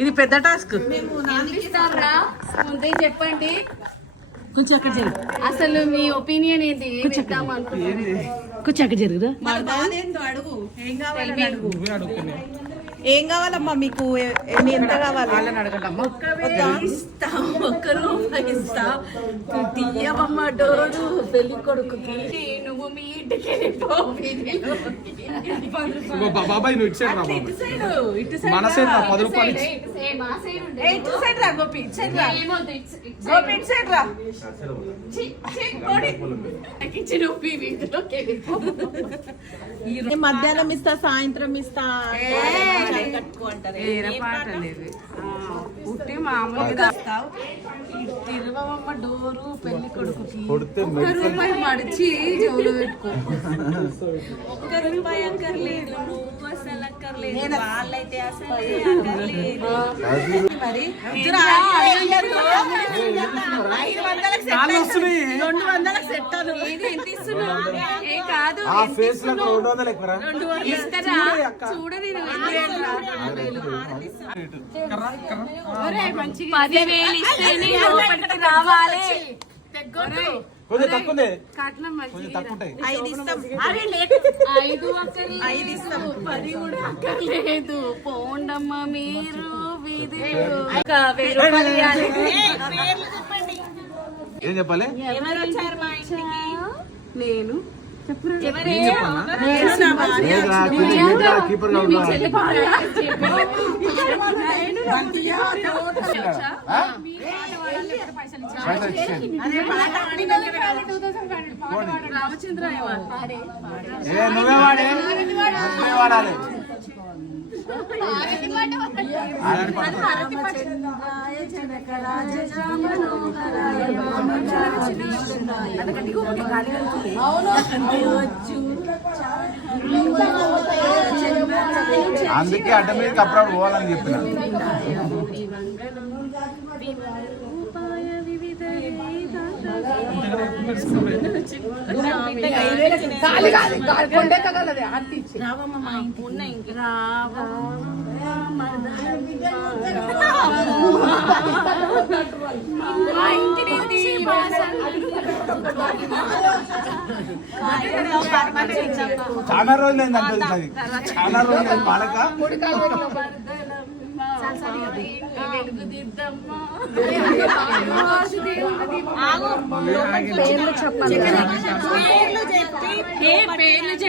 ఇది పెద్ద టాస్క్. ముందే చెప్పండి కొంచెం అక్కడ జరుగు. అసలు మీ ఒపీనియన్ ఏంటి? కొంచెం అక్కడ జరుగుదా. అడుగు ఏం కావాలి అడుగు. ఏం కావాలమ్మా మీకు? ఎంత కావాలి? వాళ్ళని అడగండమ్మా. ఒక్క రూపాయి ఇస్తా, తీయవమ్మ డోరు పెళ్లి కొడుకుకి. నువ్వు మీ ఇంటికి బాబాయ్ నువ్వు ఇచ్చాడు మన సైడ్ 10 రూపాయలు మధ్యాహ్నం ఇస్తా, సాయంత్రం ఇస్తా పుట్టి మామూలుగా తిరవమ్మ డోరు పెళ్లి కొడుకుకి. ఒక్క రూపాయి మడిచి చెవులు పెట్టుకో. ఒక్క రూపాయి అక్కర్లేదు, నువ్వు అసలు అక్కర్లేదు, వాళ్ళైతే అసలు అక్కర్లేదు. మరి 200 సెట్ ఎంత ఇస్తున్నావు? ఏ కాదు ఇస్తారా? చూడని 10,000 ఇస్తేనే లోపలికి రావాలి. కొంచెం తక్కువ కట్నం తక్కువ 5 ఇస్తాం. 5 అక్కర్లేదు, 10 కూడా అక్కర్లేదు. పోండమ్మ మీరు వీధిలో. 1000 రూపాయలు ఇవ్వాలి. ఏం చెప్పాలి? ఎవరు వచ్చారు మా ఇంటికి? నేను రామచంద్ర నువ్వే వాడే వాడాలి. అందుకే అడ్డ మీదకి అప్పుడప్పుడు పోవాలని చెప్పిన. చాలా రోజులు అయింది, చాలా రోజులు పాడక. పేర్లు చెప్పండి.